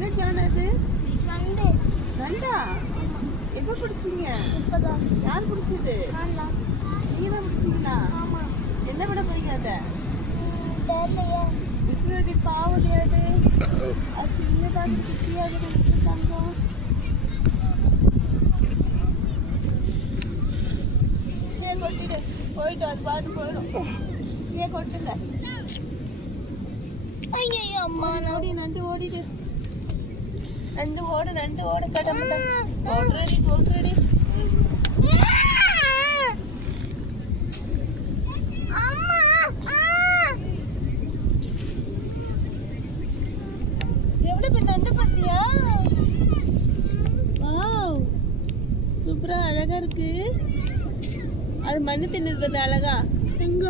என்ன ஜான் அது? நண்டு. நண்டா? எப்ப பிடிச்சீங்க? இப்பதான். யார் பிடிச்சது? நான்தான். நீங்க தான் பிடிச்சீங்களா? ஆமா. என்ன பண்ண போறீங்க அத? தெரியலையே. இப்படி பாவம் அது. அது சின்னதாக குச்சியாக விட்டுருக்காங்க. கொட்டிடு. போயிட்டு அது பாட்டு போயிடும். நீ கொட்டுங்க. ஐயோ அம்மா ஓடி நண்டு ஓடிடு. நண்டு ஓட கடமுட. ஓடுறடி. எவ்வளவு பெரிய நண்டு பாத்தியா? வாவ், சூப்பரா அழகா இருக்கு. அது மண்ணு தின்னுது பார்த்து அழகா. எங்க